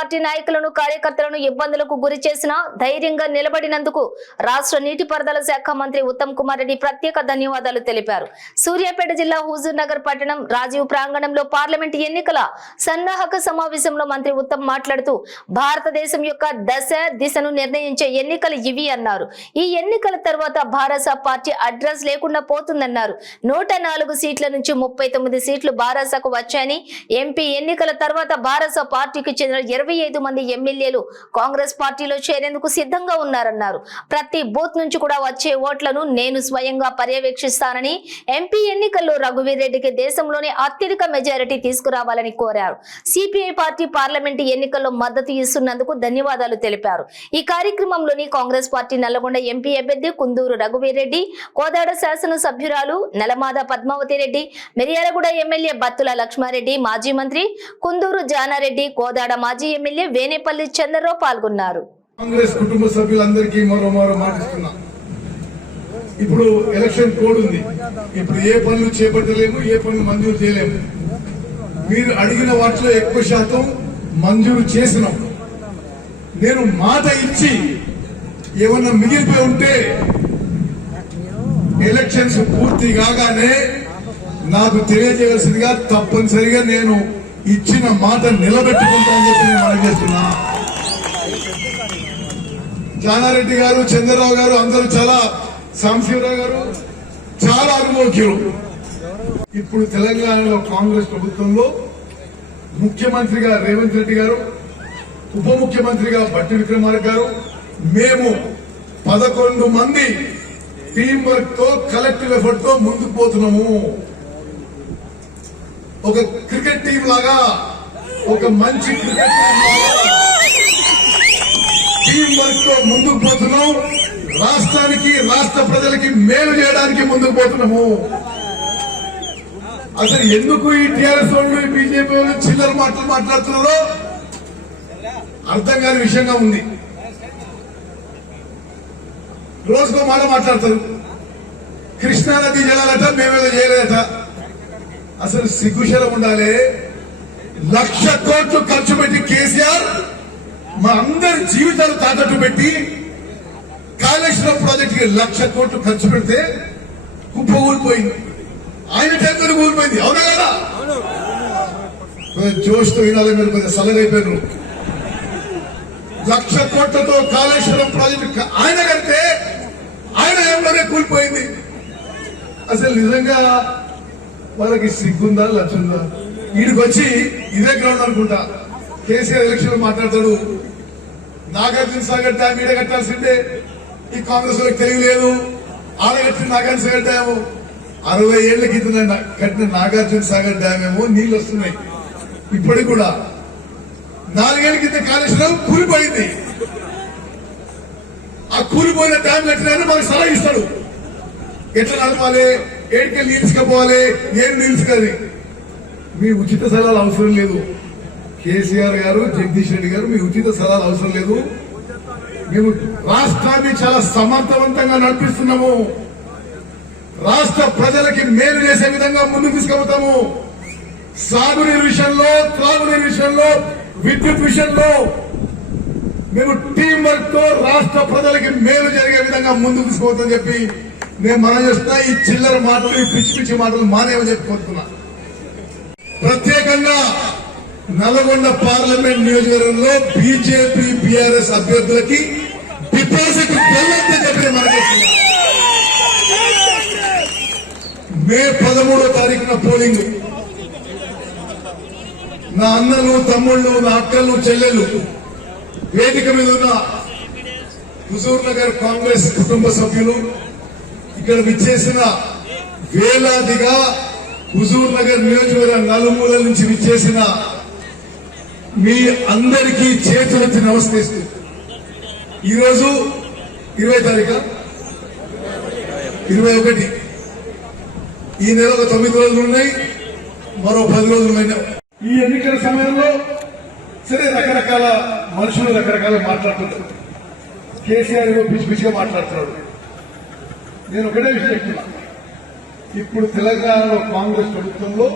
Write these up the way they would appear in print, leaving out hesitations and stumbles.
Party నాయకులను కార్యకర్తలను ఇబ్బందులకు గురి చేసినా ధైర్యంగా నిలబడినందుకు రాష్ట్ర నీటిపారుదల శాఖ మంత్రి ఉత్తమ్ కుమార్ రెడ్డి ప్రత్యేక ధన్యవాదాలు తెలిపారు. సూర్యాపేట జిల్లా హుజూర్ నగర్ పట్టణం రాజీవ్ ప్రాంగణంలో పార్లమెంట్ ఎన్నికల సన్నాహక సమావేశంలో మంత్రి ఉత్తమ్ మాట్లాడుతూ భారతదేశం యొక్క దశ దిశను నిర్ణయించే ఎన్నికలు ఇవి అన్నారు. ఈ ఎన్నికల తర్వాత భారత పార్టీ అడ్రస్ లేకుండా పోతుందన్నారు. 104 సీట్ల నుంచి 39 సీట్లు భారతకు వచ్చాయని, ఎంపీ ఎన్నికల తర్వాత భారత పార్టీకి చెందిన 25 మంది ఎమ్మెల్యేలు కాంగ్రెస్ పార్టీలో చేరేందుకు సిద్ధంగా ఉన్నారన్నారు. ప్రతి బూత్ నుంచి కూడా వచ్చే ఓట్లను నేను స్వయంగా పర్యవేక్షిస్తానని, ఎంపీ ఎన్నికల్లో రఘువీర్ రెడ్డికి దేశంలోనే అత్యధిక మెజారిటీ తీసుకురావాలని కోరారు. సిపిఐ పార్టీ పార్లమెంటు ఎన్నికల్లో మద్దతు ఇస్తున్నందుకు ధన్యవాదాలు తెలిపారు. ఈ కార్యక్రమంలోని కాంగ్రెస్ పార్టీ నల్లగొండ ఎంపీ అభ్యర్థి కుందూరు రఘువీర్ రెడ్డి, కోదాడ శాసన సభ్యురాలు నలమాద పద్మావతి రెడ్డి, మిర్యాలగూడ ఎమ్మెల్యే బత్తుల లక్ష్మారెడ్డి, మాజీ మంత్రి కుందూరు జానారెడ్డి, కోదాడ మాజీ ఎమ్మెల్యే వేనేపల్లి చంద్రరావు పాల్గొన్నారు. కాంగ్రెస్ కుటుంబ సభ్యులందరికీ మరోమారు మాటిస్తున్నా, ఇప్పుడు ఎలక్షన్ కోడ్ ఉంది. ఇప్పుడు ఏ పనులు చేపట్టలేము, ఏ పనులు మంజూరు చేయలేము. మీరు అడిగిన వాటిలో ఎక్కువ శాతం మంజూరు చేసినాం. నేను మాట ఇచ్చి ఏమన్నా మిగిలిపోయి ఉంటే ఎలక్షన్స్ పూర్తి కాగానే నాకు తెలియజేయాల్సిందిగా తప్పనిసరిగా నేను ఇచ్చిన మాట నిలబెట్టుకుంటానని చెప్పి నేను మనం చేస్తున్నా. జానారెడ్డి గారు, చంద్రరావు గారు అందరూ చాలా, సాంశివరావు గారు చాలా అనుభవజ్ఞులు. ఇప్పుడు తెలంగాణలో కాంగ్రెస్ ప్రభుత్వంలో ముఖ్యమంత్రిగా రేవంత్ రెడ్డి గారు, ఉప ముఖ్యమంత్రిగా బట్టి విక్రమార్క గారు, మేము 11 మంది టీం వర్క్ తో, కలెక్టివ్ ఎఫర్ట్ తో ముందుకు పోతున్నాము. ఒక క్రికెట్ టీం లాగా, ఒక మంచి క్రికెట్ టీం లాగా టీం వర్క్ తో ముందుకు పోతున్నాం. రాష్ట్రానికి, రాష్ట్ర ప్రజలకి మేలు చేయడానికి ముందుకు పోతున్నాము. అసలు ఎందుకు ఈ టీఆర్ఎస్ వాళ్ళు, బీజేపీ వాళ్ళు చిల్లర మాటలు మాట్లాడుతున్నారో అర్థం కాని విషయంగా ఉంది. రోజుకో మాట మాట్లాడతారు. కృష్ణానది జలాలట మేమేదో చేయలేదట. అసలు సిగ్గుశరం ఉండాలి. 1,00,000 కోట్లు ఖర్చు పెట్టి కేసీఆర్ మా అందరి జీవితాలు తాకట్టు పెట్టి కాళేశ్వరం ప్రాజెక్ట్ కి 1,00,000 కోట్లు ఖర్చు పెడితే కుప్ప ఊరిపోయింది. ఆయన టైంలో ఊరిపోయింది. అవునా కదా? జోష్తో వినాలి. మీరు కొంచెం సలగైపోయారు. 1,00,000 కోట్లతో కాళేశ్వరం ప్రాజెక్టు ఆయన కడితే ఆయన ఏమోనే కూలిపోయింది. అసలు నిజంగా వాళ్ళకి సిగ్గుందా, లచ్చుందా? వీడికి వచ్చి ఇదే గ్రౌండ్ అనుకుంటా కేసీఆర్ ఎలక్షన్ మాట్లాడతాడు. నాగార్జున సాగర్ డ్యామ్ ఈడ కట్టాల్సిందే, ఈ కాంగ్రెస్ వాళ్ళకి తెలియలేదు. ఆడ కట్టిన నాగార్జున సాగర్ డ్యాము 60 ఏళ్ల క్రితం కట్టిన నాగార్జున సాగర్ డ్యామ్ ఏమో నీళ్లు వస్తున్నాయి. ఇప్పటికి కూడా 4 ఏళ్ల క్రితం కాళేశ్వరం కూలిపోయింది. ఆ కూలిపోయిన డ్యామ్ కట్టిన మనకు సలహా ఇస్తాడు. ఎట్లా నడపాలి, ఏడికెళ్ళి నిలుచుకపోవాలి, ఏం నిలుచుకొని. మీ ఉచిత సలహాలు అవసరం లేదు. కేసీఆర్ గారు, జగదీష్ రెడ్డి గారు, మీ ఉచిత సలహాలు అవసరం లేదు. మేము రాష్ట్రాన్ని చాలా సమర్థవంతంగా నడిపిస్తున్నాము. రాష్ట్ర ప్రజలకి మేలు చేసే విధంగా ముందుకు తీసుకెళ్తాము. సాగునీరు విషయంలో, త్రాగునీరు విషయంలో, విద్యుత్ విషయంలో మేము టీం వర్క్ తో రాష్ట్ర ప్రజలకి మేలు జరిగే విధంగా ముందుకు తీసుకుపోతామని చెప్పి నేను మనం చేస్తున్నా. ఈ చిల్లర మాటలు, ఈ పిచ్చి పిచ్చి మాటలు మానేమని చెప్పి కోరుతున్నా. ప్రత్యేకంగా నల్గొండ పార్లమెంట్ నియోజకవర్గంలో బీజేపీ, బీఆర్ఎస్ అభ్యర్థులకి డిపాజిట్ వెళ్ళొద్దని చెప్పి మనం చేస్తున్నా. మే 13వ తారీఖున పోలింగ్. నా అన్నలు, తమ్ముళ్ళు, నా అక్కలు, చెల్లెలు, వేదిక మీద ఉన్న హుజూర్ నగర్ కాంగ్రెస్ కుటుంబ సభ్యులు, ఇక్కడ విచ్చేసిన వేలాదిగా హుజూర్ నగర్ నియోజకవర్గ నలుమూల నుంచి విచ్చేసిన మీ అందరికీ చేతులెత్తి నమస్కరిస్తూ, ఈరోజు 20 తారీఖు, 21, ఈ నెల 9 రోజులు ఉన్నాయి, మరో 10 రోజులు ఉన్నాయి. ఈ ఎన్నికల సమయంలో సరే రకరకాల మనుషులు రకరకాల మాట్లాడుతుంటారు. కేసీఆర్ పిచ్చి పిచ్చిగా మాట్లాడుతున్నాడు. నేను ఒకటే విషయం చెప్తున్నా, ఇప్పుడు తెలంగాణలో కాంగ్రెస్ ప్రభుత్వంలో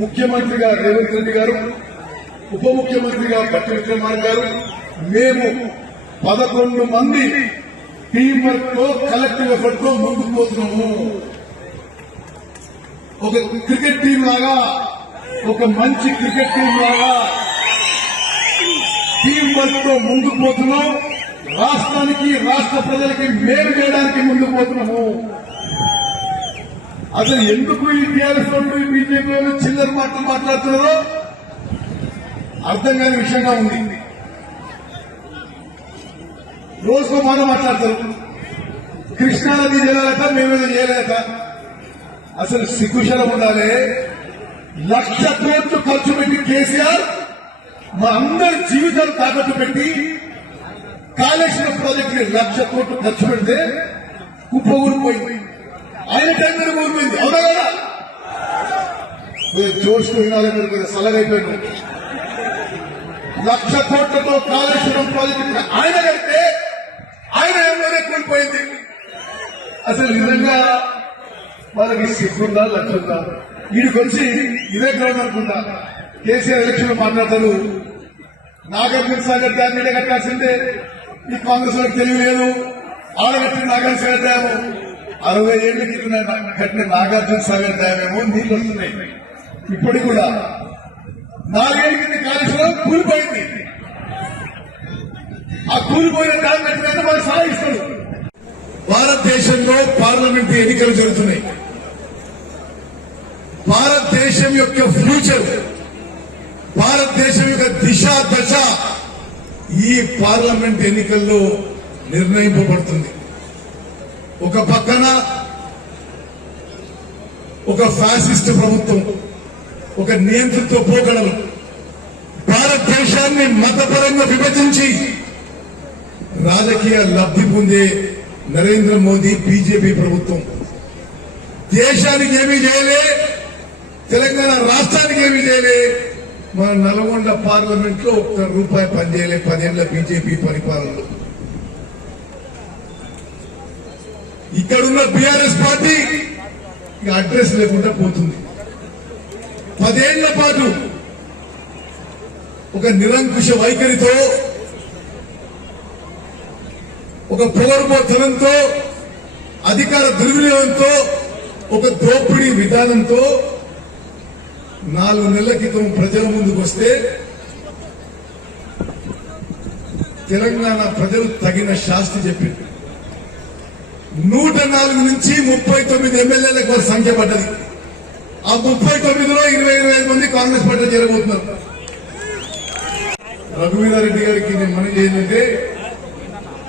ముఖ్యమంత్రిగా రేవంత్ రెడ్డి గారు, ఉప ముఖ్యమంత్రిగా భట్టి విక్రమార్క గారు, మేము 11 మంది టీం వర్క్ తో కలెక్టివ్ ఎఫర్ట్ తో ముందుకు పోతున్నాము. ఒక క్రికెట్ టీం లాగా, ఒక మంచి క్రికెట్ టీం లాగా టీం వర్క్ తో ముందుకు పోతున్నాం. రాష్ట్రానికి, రాష్ట్ర ప్రజలకి మేలు చేయడానికి ముందుకు పోతున్నాము. అసలు ఎందుకు ఈ టీఆర్ఎస్ వాళ్ళు, ఈ బీజేపీ వాళ్ళు చిల్లర మాటలు మాట్లాడుతున్నారో అర్థం కాని విషయంగా ఉంది. రోజుకో మాట మాట్లాడతారు. కృష్ణానది జలాలట మేమేదో చేయలేక. అసలు సిగ్గుశలం ఉండాలి. 1,00,000 కోట్లు ఖర్చు పెట్టి కేసీఆర్ మా అందరి జీవితాలు తాకట్టు పెట్టి కాళేశ్వరం ప్రాజెక్ట్ 1,00,000 కోట్లు ఖర్చు పెడితే కుప్పగూలిపోయింది. ఆయన టైంలో ఊరిపోయింది. అవునా కదా? జోష్కు వినాలని సలహైపోయాడు. 1,00,000 కోట్లతో కాళేశ్వరం ప్రాజెక్టు ఆయన కడితే ఆయన ఏమైనా కూలిపోయింది. అసలు నిజంగా వాళ్ళకి సిగ్గుందా, లక్ష్యందా? వీడికి వచ్చి ఇదే గ్రౌండ్ అనుకుంటా. కేసీఆర్ ఎలక్షన్ మాట్లాడతారు. నాగార్జున సాగర్ డ్యామ్ మీద కట్టాల్సిందే, ఈ కాంగ్రెస్ వాళ్ళకి తెలియలేదు. ఆడగట్టిన నాగార్జున సాగర్ డ్యాము 60 ఏళ్ల క్రితం కట్టిన నాగార్జున సాగర్ డ్యామ్ ఏమో నీళ్లు వస్తున్నాయి. ఇప్పటికి కూడా 4 ఏళ్ల కింద కాళేశ్వరం కూలిపోయింది. ఆ కూలిపోయిన డ్యామ్ కట్టిన వాళ్ళు సాగిస్తారు. భారతదేశంలో పార్లమెంట్ ఎన్నికలు జరుగుతున్నాయి. భారతదేశం యొక్క ఫ్యూచర్, భారతదేశం యొక్క దిశ దశ ఈ పార్లమెంట్ ఎన్నికల్లో నిర్ణయింపబడుతుంది. ఒక పక్కన ఒక ఫ్యాసిస్ట్ ప్రభుత్వం, ఒక నియంతృత్వ పోకడలు భారతదేశాన్ని మతపరంగా విభజించి రాజకీయ లబ్ధి పొందే నరేంద్ర మోదీ బీజేపీ ప్రభుత్వం దేశానికి ఏమీ చేయలే, తెలంగాణ రాష్ట్రానికి ఏమీ చేయలే. మన నల్గొండ పార్లమెంట్ లో ₹1 పనిచేయలే 10 ఏళ్ల బీజేపీ పరిపాలనలో. ఇక్కడున్న బీఆర్ఎస్ పార్టీ అడ్రస్ లేకుండా పోతుంది. 10 ఏళ్ల పాటు ఒక నిరంకుశ వైఖరితో, ఒక పొగరుబోతనంతో, అధికార దుర్వినియోగంతో, ఒక దోపిడీ విధానంతో 4 నెలల క్రితం ప్రజల ముందుకు వస్తే తెలంగాణ ప్రజలు తగిన శాస్తి చెప్పింది. 104 నుంచి 39 ఎమ్మెల్యేలకు సంఖ్య పడ్డది. ఆ 39లో 20-25 మంది కాంగ్రెస్ పార్టీ చేరబోతున్నారు. రఘువీరారెడ్డి గారికి నేను మనవి ఏంటంటే,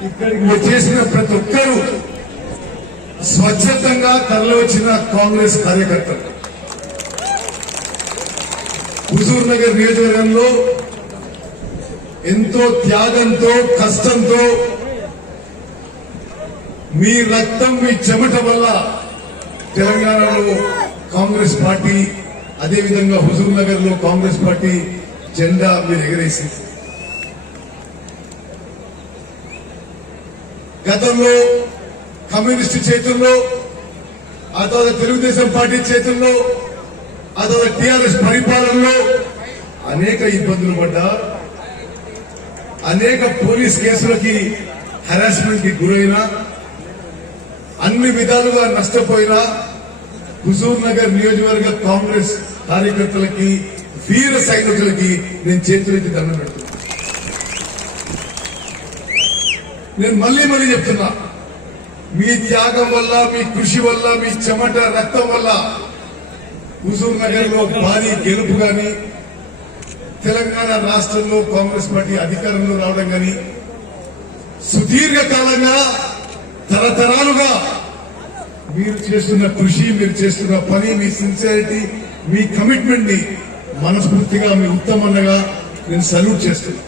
ఇక్కడికి వచ్చేసిన ప్రతి ఒక్కరూ స్వచ్ఛందంగా తరలివచ్చిన కాంగ్రెస్ కార్యకర్తలు. హుజూర్ నగర్ నియోజకవర్గంలో ఎంతో త్యాగంతో, కష్టంతో, మీ రక్తం, మీ చెమట వల్ల తెలంగాణలో కాంగ్రెస్ పార్టీ, అదేవిధంగా హుజూర్ నగర్ లో కాంగ్రెస్ పార్టీ జెండా మీరు ఎగరేసింది. గతంలో కమ్యూనిస్టు చేతుల్లో, ఆ తర్వాత తెలుగుదేశం పార్టీ చేతుల్లో, ఆ తర్వాత టీఆర్ఎస్ పరిపాలనలో అనేక ఇబ్బందులు పడ్డా, అనేక పోలీస్ కేసులకి, హెరాస్మెంట్ కి గురైనా, అన్ని విధాలుగా నష్టపోయినా హుజూర్ నగర్ నియోజకవర్గ కాంగ్రెస్ కార్యకర్తలకి, వీర సైనికులకి నేను చేతులెత్తి దండం పెడుతున్నా. నేను మళ్ళీ చెప్తున్నా, మీ త్యాగం వల్ల, మీ కృషి వల్ల, మీ చెమట రక్తం వల్ల హుజూర్ నగర్ లో భారీ గెలుపు గాని, తెలంగాణ రాష్ట్రంలో కాంగ్రెస్ పార్టీ అధికారంలో రావడం గాని, సుదీర్ఘకాలంగా తరతరాలుగా మీరు చేస్తున్న కృషి, మీరు చేస్తున్న పని, మీ సిన్సియారిటీ, మీ కమిట్మెంట్ ని మనస్ఫూర్తిగా, మీ ఉత్తమన్నగా నేను సల్యూట్ చేస్తున్నాను.